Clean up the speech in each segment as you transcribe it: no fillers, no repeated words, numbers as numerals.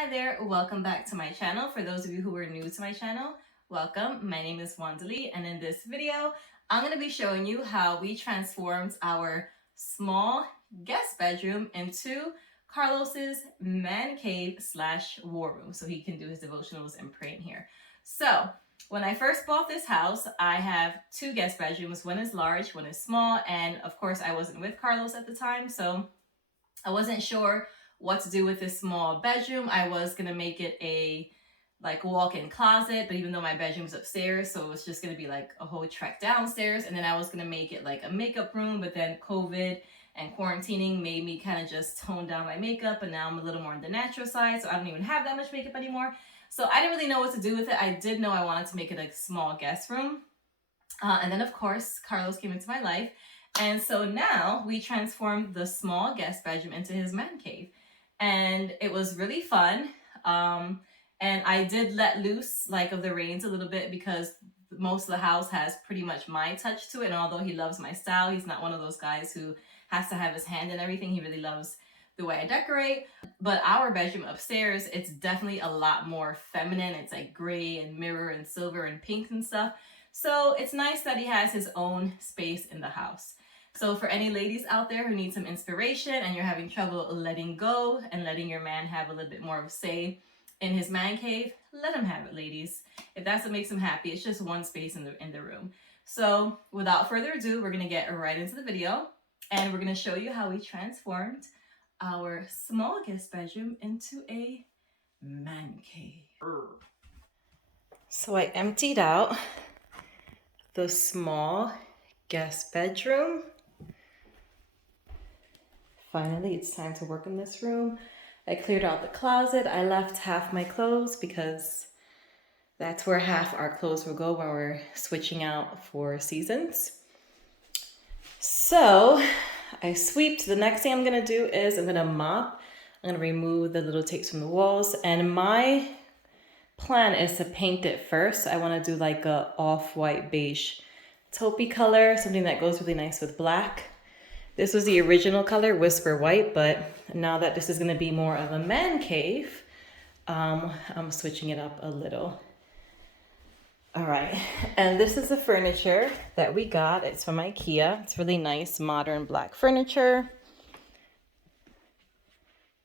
Hi there, welcome back to my channel. For those of you who are new to my channel, welcome. My name is Wandalee, and in this video, I'm going to be showing you how we transformed our small guest bedroom into Carlos's man cave slash war room, so he can do his devotionals and pray in here. So when I first bought this house, I have two guest bedrooms. One is large, one is small, and of course I wasn't with Carlos at the time, so I wasn't sure what to do with this small bedroom. I was gonna make it a walk-in closet, but even though my bedroom's upstairs, so it was just gonna be like a whole trek downstairs, and then I was gonna make it like a makeup room, but then COVID and quarantining made me kind of just tone down my makeup, and now I'm a little more on the natural side, so I don't even have that much makeup anymore. So I didn't really know what to do with it. I did know I wanted to make it a small guest room. And then of course, Carlos came into my life. And so now we transformed the small guest bedroom into his man cave. And it was really fun. And I did let loose of the reins a little bit because most of the house has pretty much my touch to it. And although he loves my style, he's not one of those guys who has to have his hand in everything. He really loves the way I decorate. But our bedroom upstairs, it's definitely a lot more feminine. It's like gray and mirror and silver and pink and stuff. So it's nice that he has his own space in the house. So for any ladies out there who need some inspiration and you're having trouble letting go and letting your man have a little bit more of a say in his man cave, let him have it, ladies. If that's what makes him happy, it's just one space in the room. So without further ado, we're gonna get right into the video, and we're gonna show you how we transformed our small guest bedroom into a man cave. So I emptied out the small guest bedroom. Finally, it's time to work in this room. I cleared out the closet. I left half my clothes because that's where half our clothes will go when we're switching out for seasons. So I sweeped. The next thing I'm gonna do is I'm gonna mop. I'm gonna remove the little tapes from the walls, and my plan is to paint it first. I want to do like a off-white beige taupey color, something that goes really nice with black. This was the original color, Whisper White, but now that this is going to be more of a man cave, I'm switching it up a little. All right, and this is the furniture that we got. It's from Ikea. It's really nice, modern black furniture.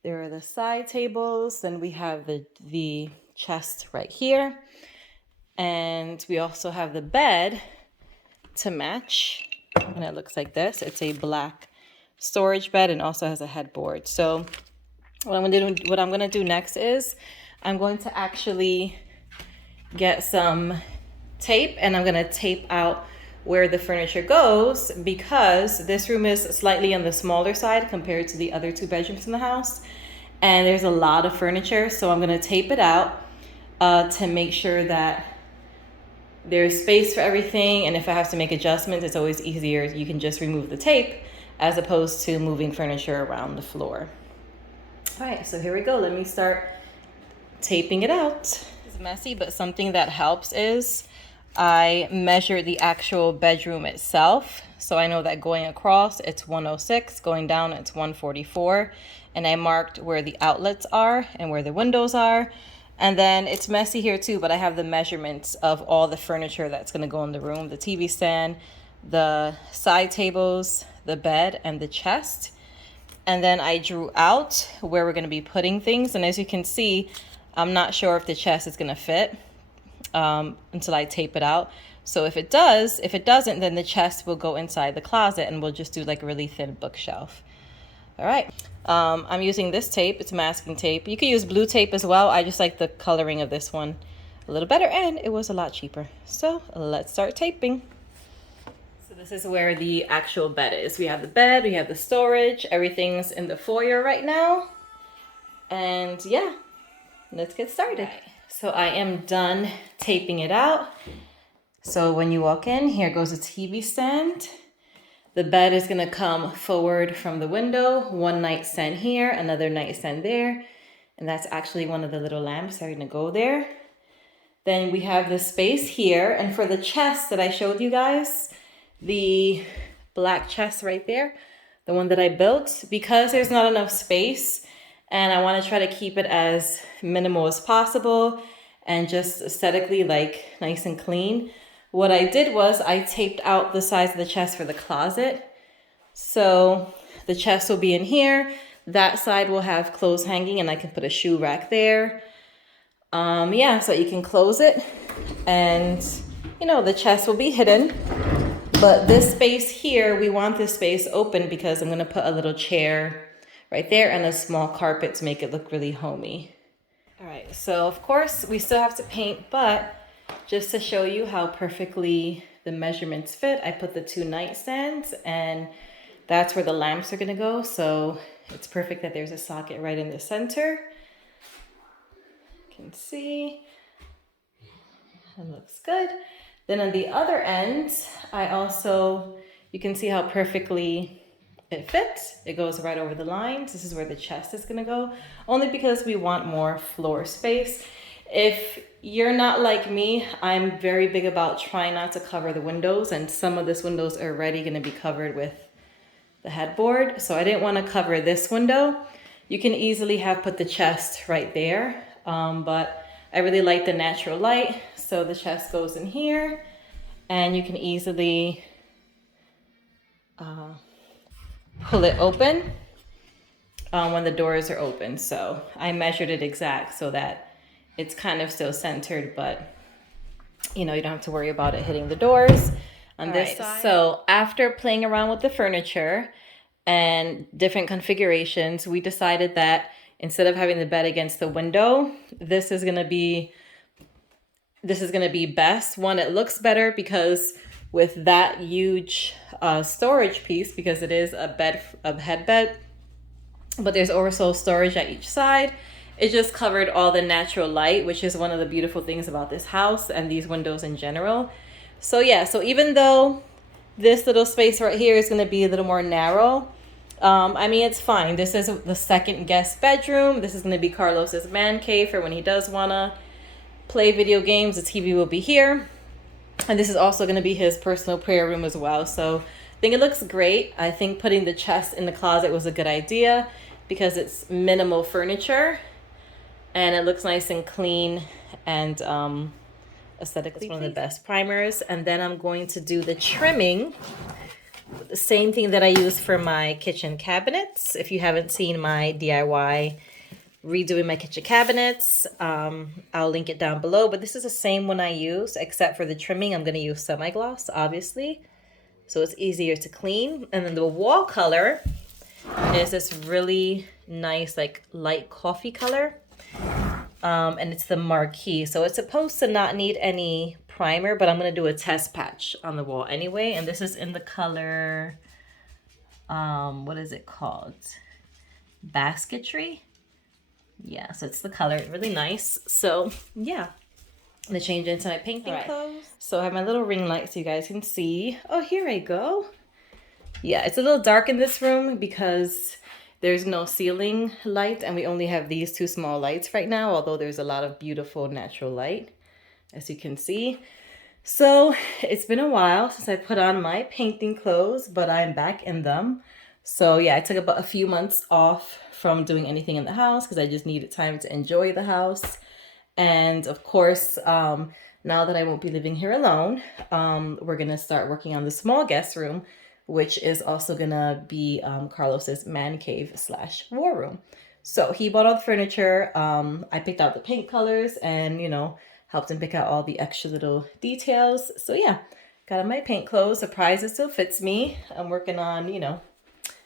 There are the side tables. Then we have the chest right here. And we also have the bed to match. And it looks like this. It's a black storage bed and also has a headboard. So what I'm gonna do next is I'm going to actually get some tape, and I'm gonna tape out where the furniture goes, because this room is slightly on the smaller side compared to the other two bedrooms in the house, and there's a lot of furniture. So I'm gonna tape it out to make sure that there's space for everything, and if I have to make adjustments, it's always easier. You can just remove the tape as opposed to moving furniture around the floor. All right, so here we go. Let me start taping it out. It's messy, but something that helps is I measure the actual bedroom itself. So I know that going across, it's 106, going down, it's 144. And I marked where the outlets are and where the windows are. And then it's messy here too, but I have the measurements of all the furniture that's gonna go in the room: the TV stand, the side tables, the bed, and the chest. And then I drew out where we're gonna be putting things. And as you can see, I'm not sure if the chest is gonna fit until I tape it out. So if it doesn't, then the chest will go inside the closet, and we'll just do like a really thin bookshelf. All right, I'm using this tape. It's masking tape. You could use blue tape as well. I just like the coloring of this one a little better, and it was a lot cheaper. So let's start taping. So this is where the actual bed is. We have the bed, we have the storage, everything's in the foyer right now. And yeah, let's get started. Right. So I am done taping it out. So when you walk in, here goes a TV stand. The bed is gonna come forward from the window, one nightstand here, another nightstand there, and that's actually one of the little lamps that are gonna go there. Then we have the space here, and for the chest that I showed you guys, the black chest right there, the one that I built, because there's not enough space and I want to try to keep it as minimal as possible and just aesthetically like nice and clean. What I did was I taped out the size of the chest for the closet. So the chest will be in here. That side will have clothes hanging and I can put a shoe rack there. Yeah, so you can close it and you know, the chest will be hidden. But this space here, we want this space open because I'm gonna put a little chair right there and a small carpet to make it look really homey. All right, so of course we still have to paint, but just to show you how perfectly the measurements fit, I put the 2 nightstands and that's where the lamps are gonna go. So it's perfect that there's a socket right in the center. You can see, it looks good. Then on the other end, you can see how perfectly it fits. It goes right over the lines. This is where the chest is gonna go, only because we want more floor space. If you're not like me, I'm very big about trying not to cover the windows, and some of this windows are already gonna be covered with the headboard. So I didn't wanna cover this window. You can easily have put the chest right there, but I really like the natural light. So the chest goes in here and you can easily pull it open when the doors are open. So I measured it exact so that it's kind of still centered, but you know, you don't have to worry about it hitting the doors on this side. So after playing around with the furniture and different configurations, we decided that instead of having the bed against the window, this is gonna be best. One, it looks better because with that huge storage piece, because it is a headbed, but there's also storage at each side. It just covered all the natural light, which is one of the beautiful things about this house and these windows in general. So yeah, so even though this little space right here is gonna be a little more narrow, I mean, it's fine. This is the second guest bedroom. This is gonna be Carlos's man cave for when he does wanna play video games. The TV will be here. And this is also going to be his personal prayer room as well. So I think it looks great. I think putting the chest in the closet was a good idea because it's minimal furniture and it looks nice and clean and aesthetically. It's one of the best primers. And then I'm going to do the trimming. The same thing that I use for my kitchen cabinets. If you haven't seen my DIY redoing my kitchen cabinets, I'll link it down below, but this is the same one I use, except for the trimming I'm going to use semi-gloss, obviously, so it's easier to clean. And then the wall color is this really nice like light coffee color, and it's the marquee, so it's supposed to not need any primer, but I'm going to do a test patch on the wall anyway. And this is in the color, what is it called, basketry. Yeah, so it's the color, really nice. So yeah, I'm gonna change into my painting clothes. So I have my little ring light so you guys can see. Oh, here I go. Yeah, it's a little dark in this room because there's no ceiling light and we only have these 2 small lights right now, although there's a lot of beautiful natural light, as you can see. So it's been a while since I put on my painting clothes, but I'm back in them. So yeah, I took about a few months off from doing anything in the house because I just needed time to enjoy the house. And of course, now that I won't be living here alone, we're gonna start working on the small guest room, which is also gonna be Carlos's man cave / war room. So he bought all the furniture. I picked out the paint colors and, you know, helped him pick out all the extra little details. So yeah, got on my paint clothes. Surprised it still fits me. I'm working on, you know,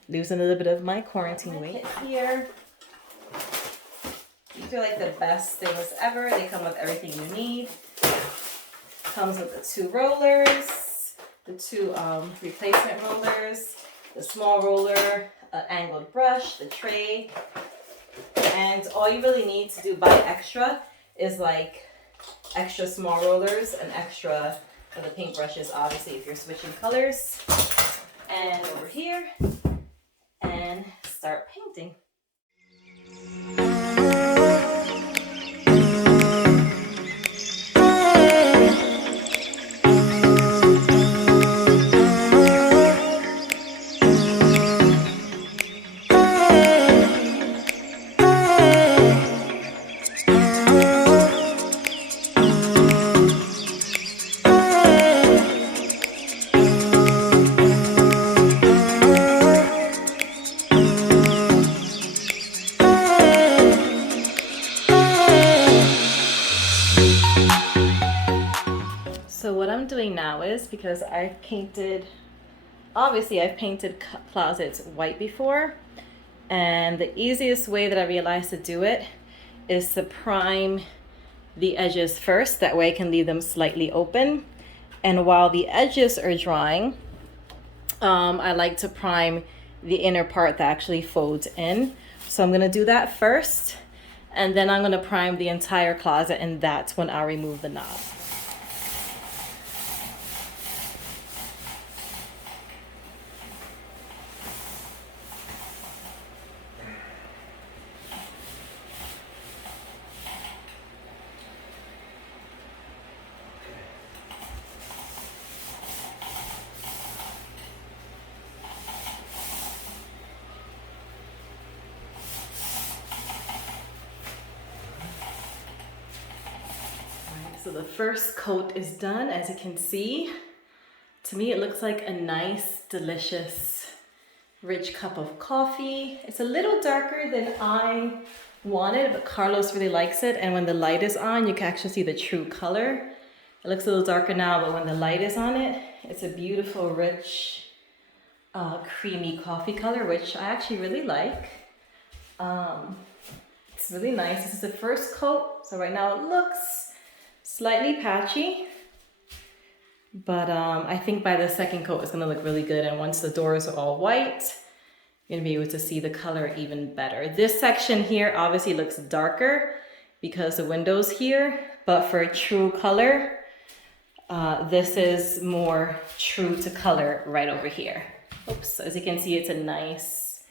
losing a little bit of my quarantine weight here. These are like the best things ever. They come with everything you need. Comes with the 2 rollers, the 2 replacement rollers, the small roller, an angled brush, the tray. And all you really need to do buy extra is like extra small rollers and extra for the paintbrushes, obviously, if you're switching colors. And over here, and start painting. I'm doing now is, because I've painted, obviously I've painted closets white before, and the easiest way that I realized to do it is to prime the edges first. That way I can leave them slightly open. And while the edges are drying, I like to prime the inner part that actually folds in. So I'm gonna do that first, and then I'm gonna prime the entire closet, and that's when I'll remove the knob. So the first coat is done. As you can see, to me it looks like a nice, delicious, rich cup of coffee. It's a little darker than I wanted, but Carlos really likes it. And when the light is on, you can actually see the true color. It looks a little darker now, but when the light is on it, it's a beautiful, rich, creamy coffee color, which I actually really like. It's really nice. This is the first coat, so right now it looks slightly patchy, but I think by the second coat it's gonna look really good. And once the doors are all white, you're gonna be able to see the color even better. This section here obviously looks darker because the window's here, but for a true color, this is more true to color right over here. Oops, as you can see, it's a nice,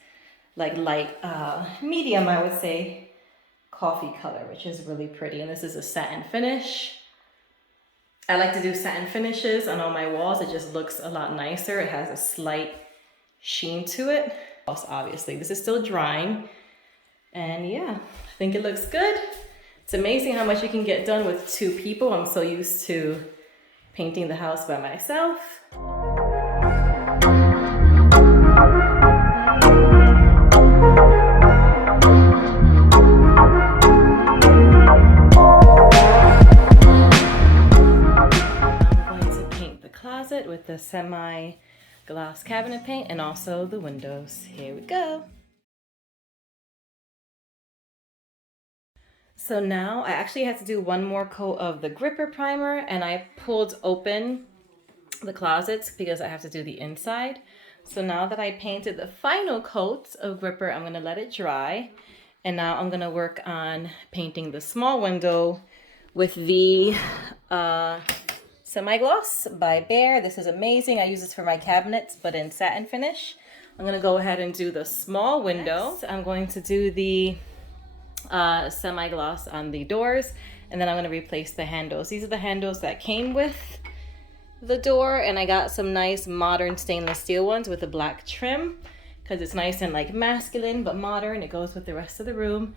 like light, medium, I would say, coffee color, which is really pretty. And this is a satin finish. I like to do satin finishes on all my walls. It just looks a lot nicer. It has a slight sheen to it. Also, obviously, this is still drying. And yeah, I think it looks good. It's amazing how much you can get done with 2 people. I'm so used to painting the house by myself. With the semi-gloss cabinet paint and also the windows. Here we go. So now I actually had to do one more coat of the gripper primer, and I pulled open the closets because I have to do the inside. So now that I painted the final coats of gripper, I'm gonna let it dry. And now I'm gonna work on painting the small window with the semi-gloss by Behr. This is amazing. I use this for my cabinets, but in satin finish. I'm gonna go ahead and do the small window. Next, I'm going to do the semi-gloss on the doors, and then I'm gonna replace the handles. These are the handles that came with the door, and I got some nice modern stainless steel ones with a black trim because it's nice and like masculine but modern. It goes with the rest of the room.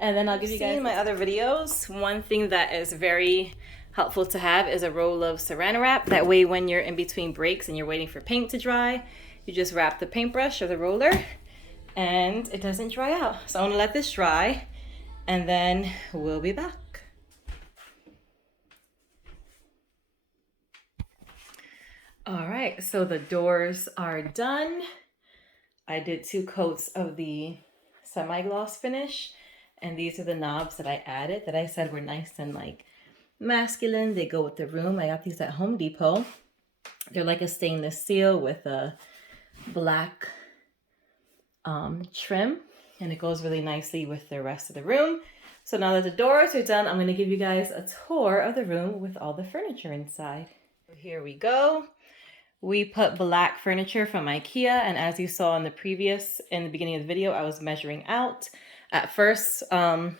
And then I'll give you guys my other videos. One thing that is very helpful to have is a roll of saran wrap. That way when you're in between breaks and you're waiting for paint to dry, you just wrap the paintbrush or the roller and it doesn't dry out. So I'm gonna let this dry and then we'll be back. All right, so the doors are done. I did 2 coats of the semi-gloss finish, and these are the knobs that I added that I said were nice and like masculine. They go with the room. I got these at Home Depot. They're like a stainless steel with a black trim, and it goes really nicely with the rest of the room. So now that the doors are done, I'm going to give you guys a tour of the room with all the furniture inside. Here we go. We put black furniture from Ikea, and as you saw in the beginning of the video, I was measuring out. At first, I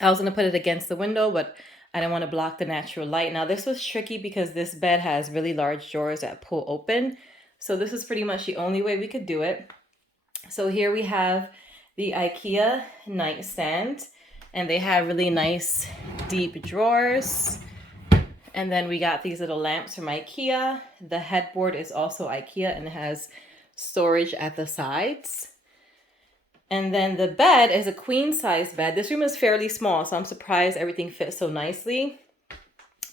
was going to put it against the window, but I didn't want to block the natural light. Now this was tricky because this bed has really large drawers that pull open. So this is pretty much the only way we could do it. So here we have the Ikea nightstand, and they have really nice deep drawers. And then we got these little lamps from Ikea. The headboard is also Ikea and it has storage at the sides. And then the bed is a queen size bed. This room is fairly small, so I'm surprised everything fits so nicely.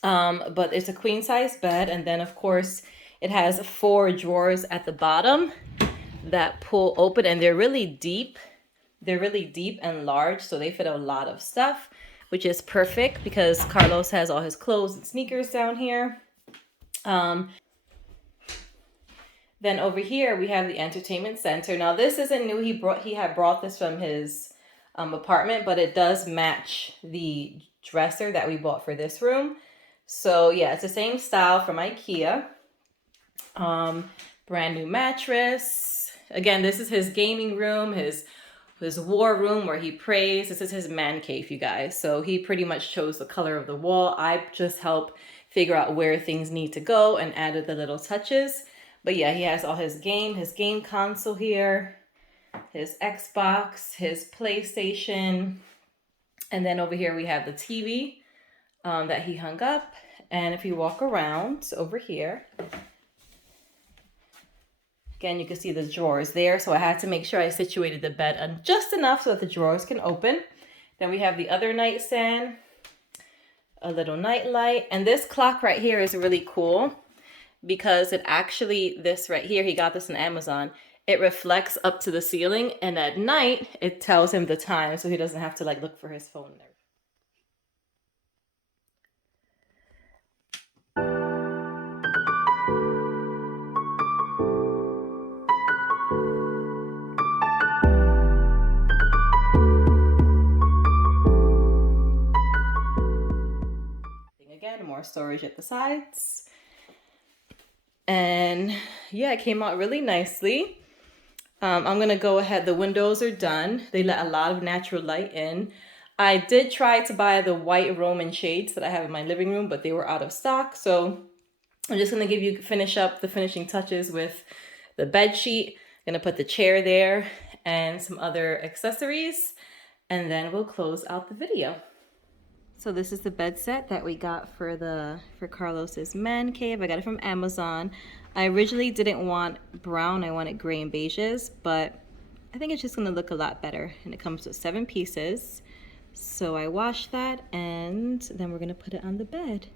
But it's a queen size bed. And then of course it has 4 drawers at the bottom that pull open, and they're really deep. They're really deep and large, so they fit a lot of stuff, which is perfect because Carlos has all his clothes and sneakers down here. Then over here we have the entertainment center. Now this isn't new. He had brought this from his apartment, but it does match the dresser that we bought for this room. So yeah, it's the same style from Ikea. Brand new mattress. Again, this is his gaming room, his war room where he prays. This is his man cave, you guys. So he pretty much chose the color of the wall. I just help figure out where things need to go and added the little touches. But yeah, he has all his game console here, his Xbox, his PlayStation. And then over here we have the TV that he hung up. And if you walk around over here, again, you can see the drawers there. So I had to make sure I situated the bed just enough so that the drawers can open. Then we have the other nightstand, a little night light. And this clock right here is really cool because it actually, this right here, he got this on Amazon. It reflects up to the ceiling, and at night it tells him the time so he doesn't have to like look for his phone there. Again, more storage at the sides. And yeah, it came out really nicely. I'm gonna go ahead. The windows are done. They let a lot of natural light in. I did try to buy the white Roman shades that I have in my living room, but they were out of stock. So I'm just gonna finish up the finishing touches with the bed sheet. I'm gonna put the chair there and some other accessories, and then we'll close out the video. So this is the bed set that we got for Carlos's man cave. I got it from Amazon. I originally didn't want brown. I wanted gray and beiges, but I think it's just gonna look a lot better. And it comes with 7 pieces. So I washed that, and then we're gonna put it on the bed.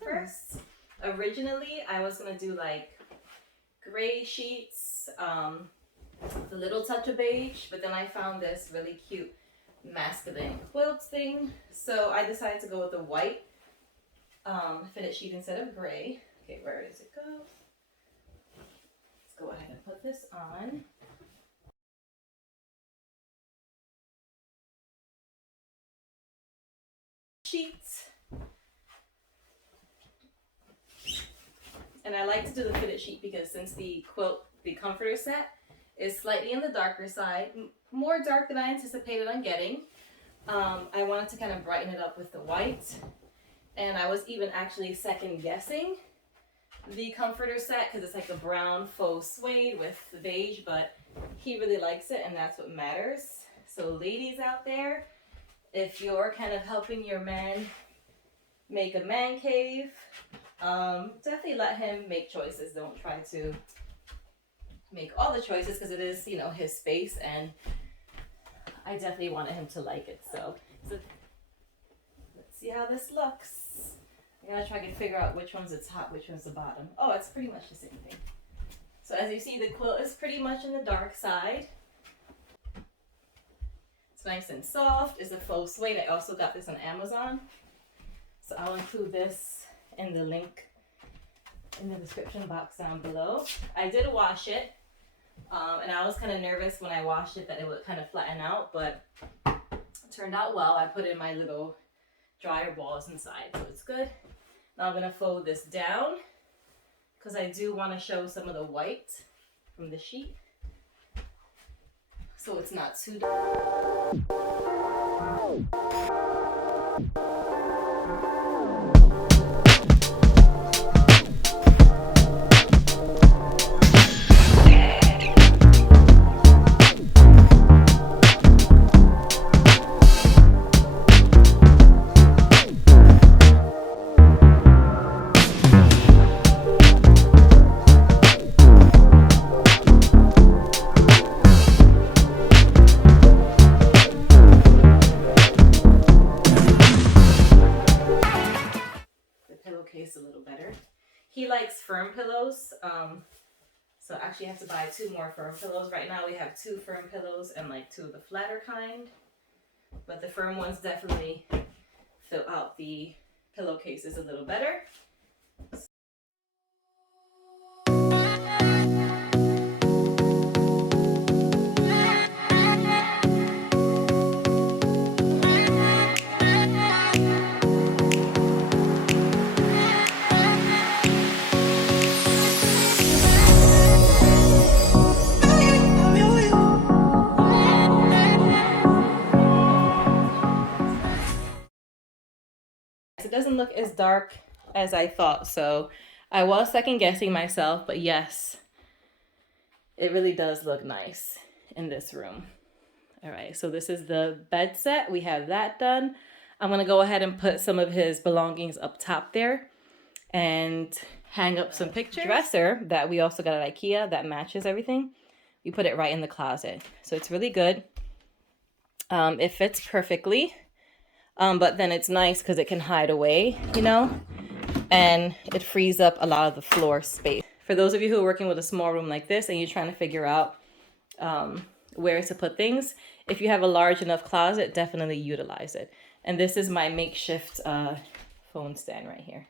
First, originally I was gonna do like gray sheets, with a little touch of beige, but then I found this really cute masculine quilt thing, so I decided to go with the white fitted sheet instead of gray. Okay, where does it go? Let's go ahead and put this on. Sheets. And I like to do the fitted sheet because since the comforter set is slightly on the darker side, more dark than I anticipated on getting. I wanted to kind of brighten it up with the white. And I was even actually second guessing the comforter set because it's like a brown faux suede with the beige, but he really likes it and that's what matters. So ladies out there, if you're kind of helping your man make a man cave, definitely let him make choices. Don't try to make all the choices because it is, you know, his space, and I definitely wanted him to like it. So let's see how this looks. I gotta try to figure out which one's the top, which one's the bottom. Oh, it's pretty much the same thing. So as you see, the quilt is pretty much on the dark side. It's nice and soft. It's a faux suede. I also got this on Amazon. So I'll include this in the link in the description box down below. I did wash it. And I was kind of nervous when I washed it that it would kind of flatten out, but it turned out well. I put in my little dryer balls inside, so it's good. Now I'm going to fold this down because I do want to show some of the white from the sheet, so it's not too dark. He likes firm pillows. So I actually have to buy 2 more firm pillows. Right now we have 2 firm pillows and like 2 of the flatter kind. But the firm ones definitely fill out the pillowcases a little better. It doesn't look as dark as I thought, so I was second guessing myself, but yes, it really does look nice in this room. All right, so this is the bed set. We have that done. I'm gonna go ahead and put some of his belongings up top there and hang up some pictures. Dresser that we also got at Ikea that matches everything. We put it right in the closet. So it's really good. It fits perfectly. But then it's nice because it can hide away, you know, and it frees up a lot of the floor space. For those of you who are working with a small room like this and you're trying to figure out where to put things, if you have a large enough closet, definitely utilize it. And this is my makeshift phone stand right here.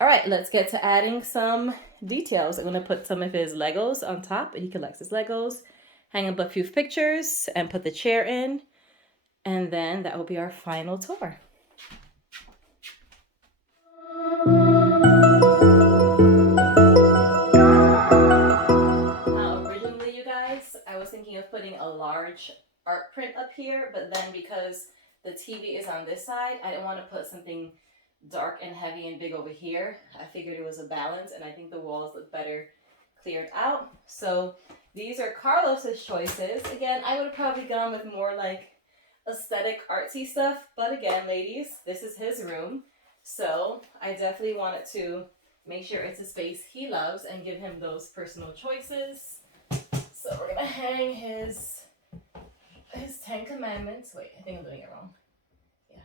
All right, let's get to adding some details. I'm going to put some of his Legos on top. He collects his Legos, hang up a few pictures, and put the chair in. And then that will be our final tour. Now, originally, you guys, I was thinking of putting a large art print up here, but then because the TV is on this side, I didn't want to put something dark and heavy and big over here. I figured it was a balance, and I think the walls look better cleared out. So these are Carlos's choices. Again, I would have probably gone with more like aesthetic artsy stuff, but again, ladies, this is his room, so I definitely wanted to make sure it's a space he loves and give him those personal choices. So we're gonna hang his 10 Commandments. Wait, I think I'm doing it wrong. Yeah,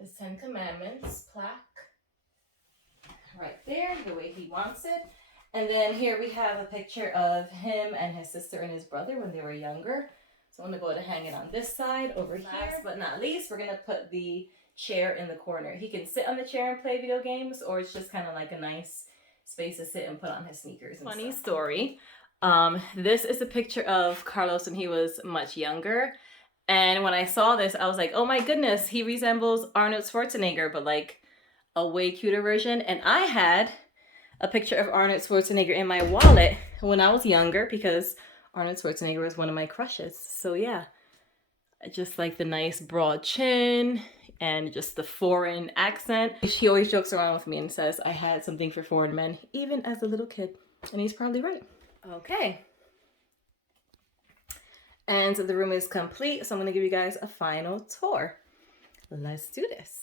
his 10 Commandments plaque right there, the way he wants it. And then here we have a picture of him and his sister and his brother when they were younger. So I'm going to go ahead and hang it on this side over here. Last but not least, we're going to put the chair in the corner. He can sit on the chair and play video games, or it's just kind of like a nice space to sit and put on his sneakers and Funny stuff. Story. This is a picture of Carlos when he was much younger. And when I saw this, I was like, oh my goodness, he resembles Arnold Schwarzenegger, but like a way cuter version. And I had a picture of Arnold Schwarzenegger in my wallet when I was younger because Arnold Schwarzenegger was one of my crushes. So yeah, I just like the nice broad chin and just the foreign accent. He always jokes around with me and says I had something for foreign men, even as a little kid. And he's probably right. Okay. And the room is complete, so I'm gonna give you guys a final tour. Let's do this.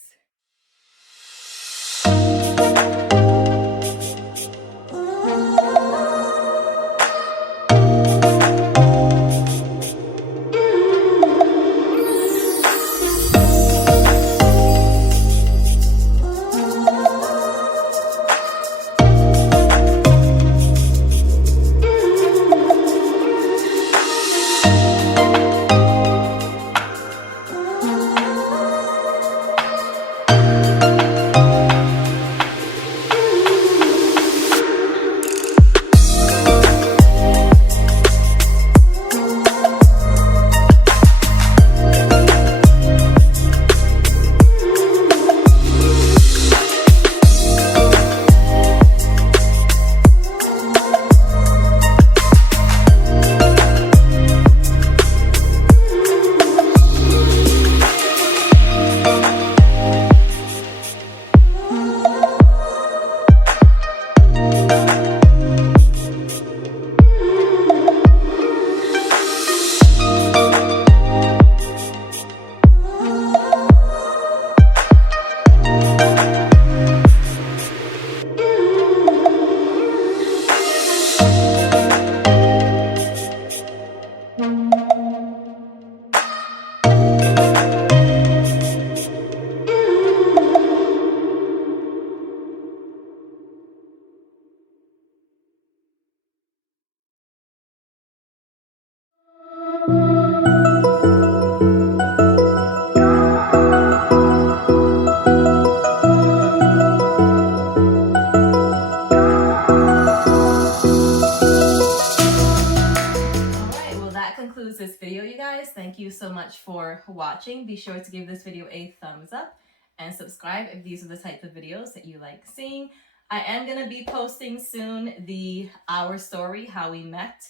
for watching. Be sure to give this video a thumbs up and subscribe if these are the type of videos that you like seeing. I am going to be posting soon the Our Story, How We Met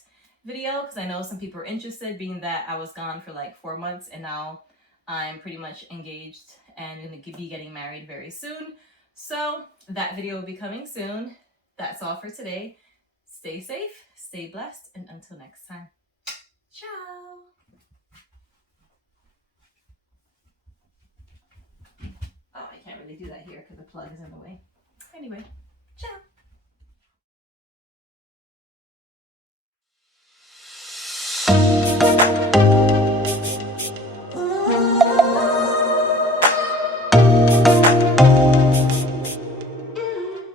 video, because I know some people are interested, being that I was gone for like 4 months and now I'm pretty much engaged and going to be getting married very soon. So that video will be coming soon. That's all for today. Stay safe, stay blessed, and until next time, ciao. Oh, I can't really do that here because the plug is in the way. Anyway, ciao.